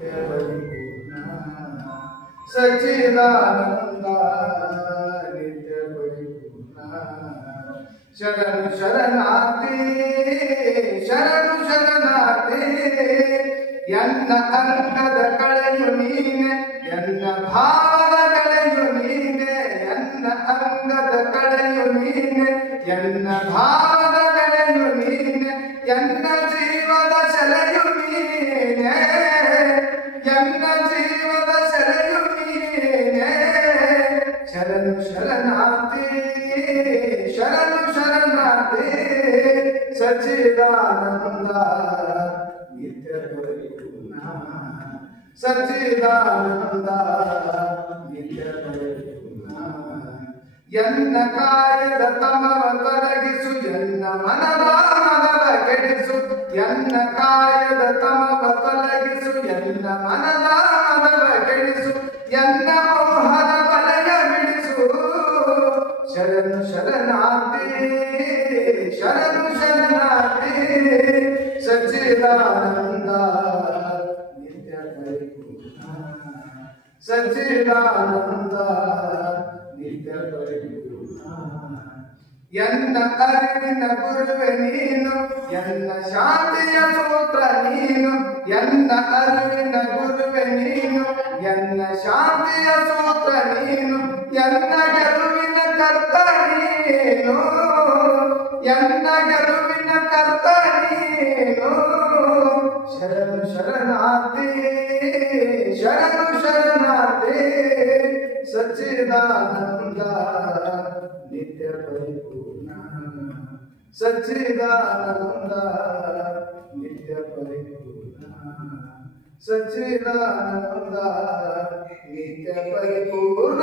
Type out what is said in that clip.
ಪರಿಪೂರ್ಣ ಸಚ್ಚಿದಾನಂದ ನಿತ್ಯ ಪರಿಪೂರ್ಣ ಶರಣು ಶರಣಾರ್ಥಿ ಶರಣು ಶರಣಾರ್ಥಿ ಎನ್ನ ಅಂಗದ ಕಳೆಯು ನೀನೆ ಎನ್ನ ಭಾವದ ಕಳೆಯು ನೀನೆ ಎನ್ನ ಅಂಗದ ಕಳೆಯು ನೀನೆ ಎನ್ನ ಭಾವದ ಕಳೆಯು ನೀನೆ ಎನ್ನ ಜೀವದ ಸೆಲೆಯು ನೀನೆ ಎನ್ನ ಜೀವದ ಸೆಲೆಯು ನೀನೆ ಶರಣು ಶರಣಾರ್ಥಿ ಶರಣು ಶರಣಾರ್ಥಿ ಸಚ್ಚಿದಾನಂದ ನಿತ್ಯ ಪರಿಪೂರ್ಣ ಸಚ್ಚಿದಾನಂದ ನಿತ್ಯ ಪರಿಪೂರ್ಣ ಎನ್ನ ಕಾಯದ ತಮವ ತೊಲಗಿಸು ಎನ್ನ ಮನದ ಮನವ ಕೆಡಿಸು ಎನ್ನ ಕಾಯದ ತಮವ ತೊಲಗಿಸು ಎನ್ನ ಮನದ ಮನವ ಕೆಡಿಸು ಎನ್ನ ಮೋಹದ ಬಲಯ ಬಿಡಿಸು ಶರಣು ಶರಣಾರ್ಥಿ ಶರಣು ಶರಣಾರ್ಥಿ ಸಚ್ಚಿದಾನಂದ ನಿತ್ಯ ಪರಿಪೂರ್ಣ ಸಚ್ಚಿದಾನಂದ ನಿತ್ಯ ಪರಿಪೂರ್ಣ ಎನ್ನ ಅರಿವಿನ ಗುರುವೆ ನೀನು ಎನ್ನ ಶಾಂತಿಯ ಸೂತ್ರ ನೀನು ಎನ್ನ ಅರಿವಿನ ಗುರುವೆ ನೀನು ಎನ್ನ ಶಾಂತಿಯ ಸೂತ್ರ ನೀನು ಎನ್ನ ಗೆಲುವಿನ ಕರ್ತ ನೀನು ಎನ್ನ ಗೆಲುವಿನ ಕರ್ತ ನೀನು ಶರಣು ಶರಣಾರ್ಥಿ ಶರಣು ಶರಣಾರ್ಥಿ ಸಚ್ಚಿದಾನಂದ ನಿತ್ಯ ಪರಿಪೂರ್ಣ ಸಚ್ಚಿದಾನಂದ ನಿತ್ಯ ಪರಿಪೂರ್ಣ ಸಚ್ಚಿದಾನಂದ ನಿತ್ಯ ಪರಿಪೂರ್ಣ